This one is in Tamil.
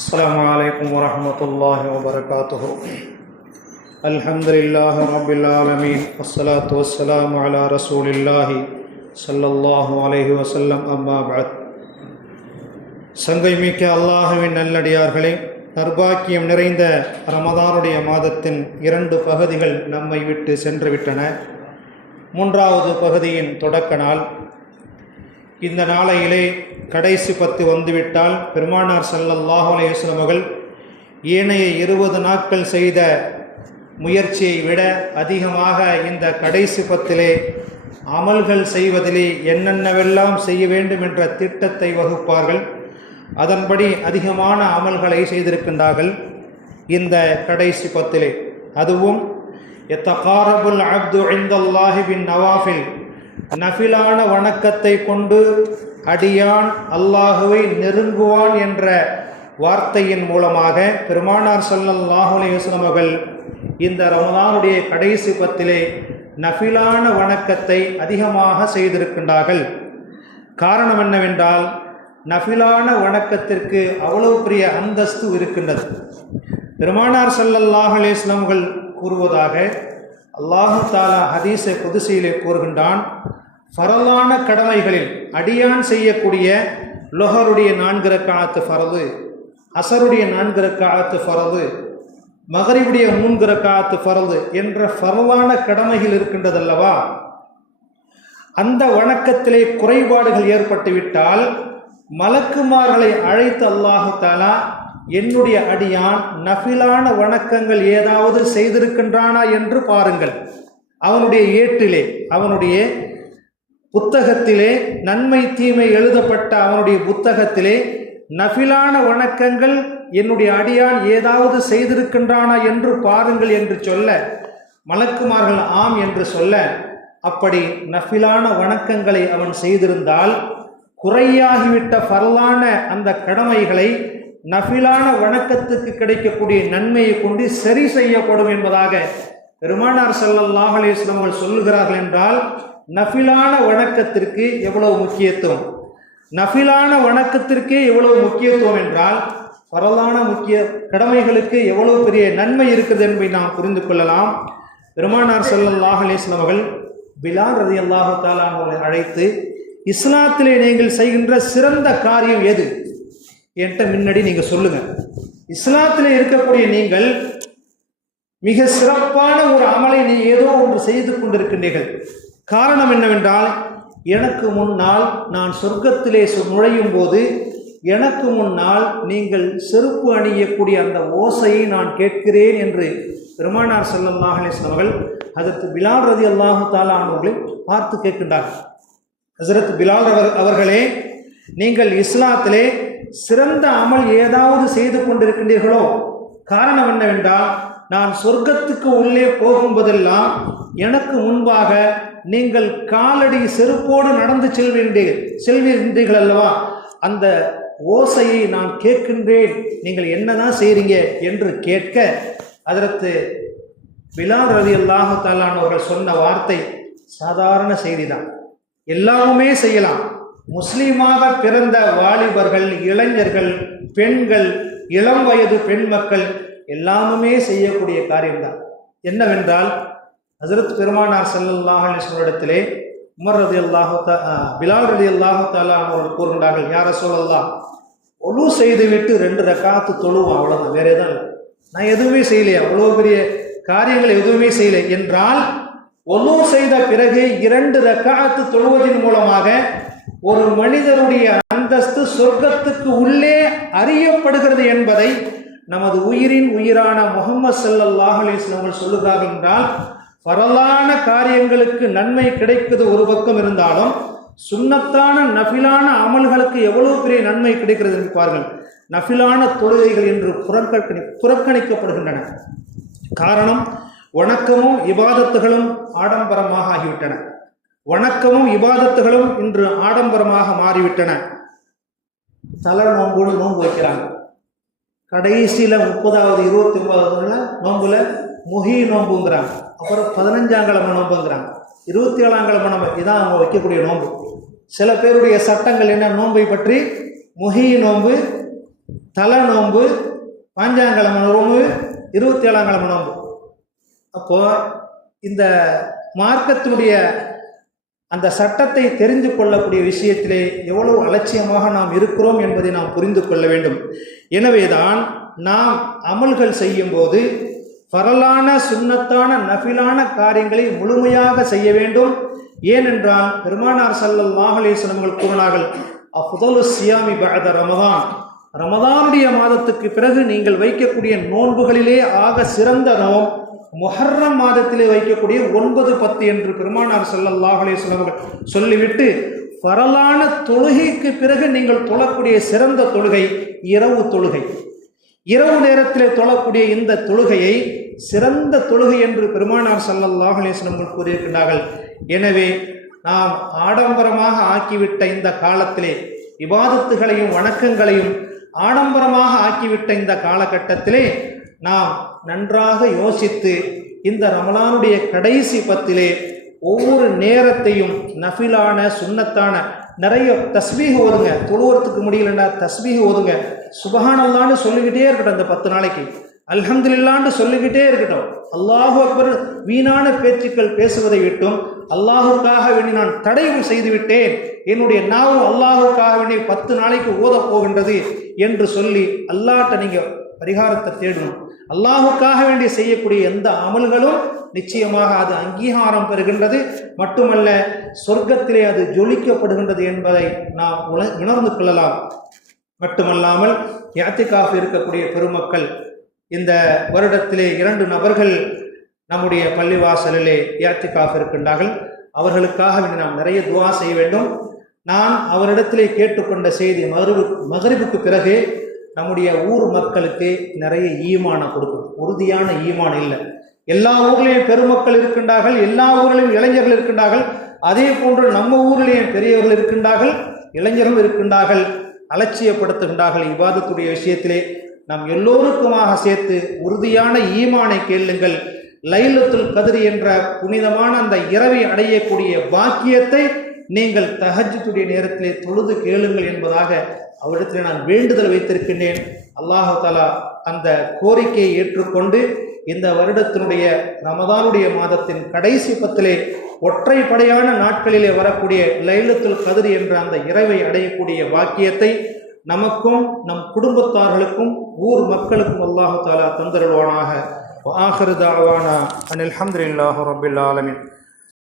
السلام عليكم ورحمة الله وبركاته. الحمد لله رب العالمين والصلاة والسلام على رسول الله صلى الله عليه وسلم. أما بعد. சங்கை மிக்க அல்லாஹ்வின் நல்லடியார்களே, நற்பாக்கியம் நிறைந்த ரமதானுடைய மாதத்தின் 2 பகுதிகள் நம்மை விட்டு சென்றுவிட்டன. 3வது பகுதியின் தொடக்க நாள். இந்த நாளையிலே கடைசி 10 வந்துவிட்டால் பெருமானார் ஸல்லல்லாஹு அலைஹி வஸல்லம் அவர்கள் ஏனைய 20 நாட்கள் செய்த முயற்சியை விட அதிகமாக இந்த கடைசி 10 அமல்கள் செய்வதிலே என்னென்னவெல்லாம் செய்ய வேண்டும் என்ற திட்டத்தை வகுப்பார்கள். அதன்படி அதிகமான அமல்களை செய்திருக்கின்றார்கள் இந்த கடைசி 10. அதுவும் யத்தகாரபுல் அப்து இன்தல்லாஹி பின் நவாஃபில், நஃபிலான வணக்கத்தை கொண்டு அடியான் அல்லாஹுவை நெருங்குவான் என்ற வார்த்தையின் மூலமாக பெருமானார் ஸல்லல்லாஹு அலைஹி வஸல்லம் அவர்கள் இந்த ரமதானுடைய கடைசி 10 நஃபிலான வணக்கத்தை அதிகமாக செய்திருக்கின்றார்கள். காரணம் என்னவென்றால், நஃபிலான வணக்கத்திற்கு அவ்வளவு பெரிய அந்தஸ்து இருக்கின்றது. பெருமானார் ஸல்லல்லாஹு அலைஹி வஸல்லம் அவர்கள் கூறுவதாக அல்லாஹு தஆலா ஹதீஸை குதுஸியிலே கூறுகின்றான், ஃபரலான கடமைகளில் அடியான் செய்யக்கூடிய லொஹருடைய 4 ரக்அத் ஃபரது, அஸருடைய 4 ரக்அத் ஃபரது, மக்ரிபுடைய 3 ரக்அத் ஃபரது என்ற ஃபரலான கடமைகள் இருக்கின்றதல்லவா, அந்த வணக்கத்திலே குறைபாடுகள் ஏற்பட்டுவிட்டால் மலக்குமார்களை அழைத்து அல்லாஹு தஆலா, என்னுடைய அடியான் நஃபிலான வணக்கங்கள் ஏதாவது செய்திருக்கின்றானா என்று பாருங்கள். அவனுடைய ஏட்டிலே, அவனுடைய புத்தகத்திலே, நன்மை தீமை எழுதப்பட்ட அவனுடைய புத்தகத்திலே நஃபிலான வணக்கங்கள் என்னுடைய அடியான் ஏதாவது செய்திருக்கின்றானா என்று பாருங்கள் என்று சொல்ல, மலக்குமார்கள் ஆம் என்று சொல்ல, அப்படி நஃபிலான வணக்கங்களை அவன் செய்திருந்தால் குறையாகிவிட்ட ஃபர்லான அந்த கடமைகளை நஃபிலான வணக்கத்துக்கு கிடைக்கக்கூடிய நன்மையை கொண்டு சரி செய்யப்படும் என்பதாக பெருமானார் ஸல்லல்லாஹு அலைஹி வஸல்லம் அவர்கள் சொல்லுகிறார்கள். என்றால் நஃபிலான வணக்கத்திற்கு எவ்வளவு முக்கியத்துவம், நஃபிலான வணக்கத்திற்கே எவ்வளவு முக்கியத்துவம் என்றால் ஃபரலான முக்கிய கடமைகளுக்கு எவ்வளவு பெரிய நன்மை இருக்குது என்பதை நாம் புரிந்து கொள்ளலாம். பெருமானார் ஸல்லல்லாஹு அலைஹி வஸல்லம் அவர்கள் பிலால் ரலியல்லாஹு தஆலா அவர்களை அழைத்து, இஸ்லாத்திலே நீங்கள் செய்கின்ற சிறந்த காரியம் எது என்கிட்ட முன்னாடி நீங்கள் சொல்லுங்க. இஸ்லாத்திலே இருக்கக்கூடிய நீங்கள் மிக சிறப்பான ஒரு அமலை நீ ஏதோ ஒன்று செய்து கொண்டிருக்கின்றீர்கள். காரணம் என்னவென்றால், எனக்கு முன்னால் நான் சொர்க்கத்திலே நுழையும் போது எனக்கு முன்னால் நீங்கள் செருப்பு அணியக்கூடிய அந்த ஓசையை நான் கேட்கிறேன் என்று பெருமானார் ஸல்லல்லாஹு அலைஹி வஸல்லம் அவர்கள் ஹஜ்ரத் பிலால் ரலியல்லாஹு தஆலா அவர்களை பார்த்து கேட்கின்றார்கள். ஹஜ்ரத் பிலால் அவர்களே, நீங்கள் இஸ்லாத்திலே சிறந்த அமல் ஏதாவது செய்து கொண்டிருக்கின்றீர்களோ? காரணம் என்னவென்றால், நான் சொர்க்கத்துக்கு உள்ளே போகும்போதெல்லாம் எனக்கு முன்பாக நீங்கள் காலடி செருப்போடு நடந்து செல்வீர்கள் அல்லவா, அந்த ஓசையை நான் கேட்கின்றேன், நீங்கள் என்னதான் செய்றீங்க என்று கேட்க, அதற்கு பிலால் ரலியல்லாஹு தஆலா அவர்கள் சொன்ன வார்த்தை சாதாரண செய்திதான். எல்லாமே செய்யலாம். முஸ்லீமாக பிறந்த வாலிபர்கள், இளைஞர்கள், பெண்கள், இளம் வயது பெண் மக்கள் எல்லாமே செய்யக்கூடிய காரியம்தான். என்னவென்றால், ஹஜ்ரத் பெருமானார் ஸல்லல்லாஹு அலைஹி வஸல்லம் இடத்திலே பிலால் ரலியல்லாஹு தஆலா அவர்கள் கூறுகின்றார்கள், யா ரசூலல்லாஹ், ஒழு செய்துவிட்டு 2 ரக்காத்து தொழுவோம், அவ்வளவுதான், வேற எதுவும் இல்லை, நான் எதுவுமே செய்யலையே, அவ்வளோ பெரிய காரியங்கள் எதுவுமே செய்யலை என்றால், ஒழு செய்த பிறகு 2 ரக்காத்து தொழுவதன் மூலமாக ஒரு மனிதனுடைய அந்தஸ்து சொர்க்கத்துக்கு உள்ளே அறியப்படுகிறது என்பதை நமது உயிரின் உயிரான முஹம்மது ஸல்லல்லாஹு அலைஹி வஸல்லம் சொல்லுகிறார்கள். என்றால் ஃபரலான காரியங்களுக்கு நன்மை கிடைக்கிறது ஒரு பக்கம் இருந்தாலும், சுன்னத்தான நஃபிலான அமல்களுக்கு எவ்வளவு பெரிய நன்மை கிடைக்கிறது என்று பாருங்கள். நஃபிலான தொழுகைகள் என்று புறக்கணிக்கப்படுகின்றன. காரணம், வணக்கமும் இபாதத்துகளும் ஆடம்பரமாக ஆகிவிட்டன. வணக்கமும் இபாதத்துகளும் இன்று ஆடம்பரமாக மாறிவிட்டன. தலை நோம்போடு நோன்பு வைக்கிறாங்க. கடைசியில் 30வது 29வது நோன்புல முஹி நோன்புங்கிறாங்க. அப்புறம் 15ஆம் கிழமை நோன்புங்கிறாங்க. 27ஆம் கிழமை நோன்பு, இதான் அவங்க வைக்கக்கூடிய நோன்பு. சில பேருடைய சட்டங்கள் என்ன நோன்பை பற்றி, முஹி நோன்பு, தலை நோன்பு, பாஞ்சாங்கிழமை நோன்பு, 27ஆம் கிழமை நோன்பு. அப்போது இந்த மார்க்கத்தினுடைய அந்த சட்டத்தை தெரிந்து கொள்ளக்கூடிய விஷயத்திலே எவ்வளவு அலட்சியமாக நாம் இருக்கிறோம் என்பதை நாம் புரிந்து கொள்ள வேண்டும். எனவேதான் நாம் அமல்கள் செய்யும் போது ஃபரலான, சுன்னத்தான, நஃபிலான காரியங்களை முழுமையாக செய்ய வேண்டும். ஏனென்றால் பெருமானார் ஸல்லல்லாஹு அலைஹி வஸல்லம் அவர்கள் கூறினார்கள், அஃதலு ஸியாமி பஅத ரமதான், ரமதானுடைய மாதத்துக்கு பிறகு நீங்கள் வைக்கக்கூடிய நோன்புகளிலே ஆக சிறந்த நோன்பு முஹர்ரம் மாதத்திலே வைக்கக்கூடிய 9, 10 என்று பெருமானார் ஸல்லல்லாஹு அலைஹி வஸல்லம் அவர்கள் சொல்லிவிட்டு, ஃபரலான தொழுகைக்கு பிறகு நீங்கள் தொழக்கூடிய சிறந்த தொழுகை இரவு தொழுகை. இரவு நேரத்திலே தொழக்கூடிய இந்த தொழுகையை சிறந்த தொழுகை என்று பெருமானார் ஸல்லல்லாஹு அலைஹி வஸல்லம் அவர்கள் கூறியிருக்கிறார்கள். எனவே நாம் ஆடம்பரமாக ஆக்கிவிட்ட இந்த காலத்திலே இபாதத்துகளையும் வணக்கங்களையும் ஆடம்பரமாக ஆக்கிவிட்ட இந்த காலகட்டத்திலே நாம் நன்றாக யோசித்து இந்த ரமலானுடைய கடைசி 10 ஒவ்வொரு நேரத்தையும் நஃபிலான, சுன்னத்தான நிறைய தஸ்பீஹ் ஓதுங்க. தொழுவறதுக்கு முடியலன்னா தஸ்பீஹ் ஓதுங்க. சுபஹானல்லான்னு சொல்லிக்கிட்டே இருக்கட்டும். அந்த 10 நாளைக்கு அல்ஹம்துலில்லான்னு சொல்லிக்கிட்டே இருக்கட்டும். அல்லாஹு அக்பர் வீணான பேச்சுக்கள் பேசுவதை விட்டும், அல்லாஹுக்காக வேண்டி நான் தடைவு செய்துவிட்டேன், என்னுடைய நாவும் அல்லாஹுக்காக வேண்டி 10 நாளைக்கு ஓதப் போகின்றது என்று சொல்லி அல்லாஹ்ட்ட நீங்கள் பரிகாரத்தை தேடணும். அல்லாஹுக்காக வேண்டி செய்யக்கூடிய எந்த அமல்களும் நிச்சயமாக அது அங்கீகாரம் பெறுகின்றது. மட்டுமல்ல, சொர்க்கத்திலே அது ஜொலிக்கப்படுகின்றது என்பதை நாம் உணர்ந்து கொள்ளலாம். மட்டுமல்லாமல் இஅ்திகாஃப் இருக்கக்கூடிய பெருமக்கள் இந்த வருடத்திலே 2 நபர்கள் நம்முடைய பள்ளிவாசலிலே இஅ்திகாஃப் இருக்கின்றார்கள். அவர்களுக்காக நாம் நிறைய துஆ செய்ய வேண்டும். நான் அவரிடத்திலே கேட்டுக்கொண்ட செய்தி, மகரிபுக்கு பிறகு நம்முடைய ஊர் மக்களுக்கு நிறைய ஈமானை கொடுக்கணும். உறுதியான ஈமான் இல்லை. எல்லா ஊர்லேயும் பெருமக்கள் இருக்கின்றார்கள், எல்லா ஊர்லேயும் இளைஞர்கள் இருக்கின்றார்கள். அதே போன்று நம்ம ஊரிலேயும் பெரியவர்கள் இருக்கின்றார்கள், இளைஞர்கள் இருக்கின்றார்கள். அலட்சியப்படுத்துகின்றார்கள். இபாதத்துடைய விஷயத்திலே நாம் எல்லோருக்குமாக சேர்த்து உறுதியான ஈமானை கேளுங்கள். லைலத்துல் கத்ர் என்ற புனிதமான அந்த இரவை அடையக்கூடிய பாக்கியத்தை நீங்கள் தஹஜ்ஜுடைய நேரத்திலே தொழுது கேளுங்கள் என்பதாக அவரிடத்தில் நான் வேண்டுதல் வைத்திருக்கின்றேன். அல்லாஹு தஆலா அந்த கோரிக்கையை ஏற்றுக்கொண்டு இந்த வருடத்தினுடைய ரமதானுடைய மாதத்தின் கடைசி 10 ஒற்றைப்படையான நாட்களிலே வரக்கூடிய லைலத்துல் கத்ர் என்ற அந்த இரவை அடையக்கூடிய பாக்கியத்தை நமக்கும் நம் குடும்பத்தார்களுக்கும் ஊர் மக்களுக்கும் அல்லாஹு தஆலா தந்தருள்வானாக. வஆகிரு தஅவானா அனில் ஹம்துலில்லாஹி ரப்பில் ஆலமீன்.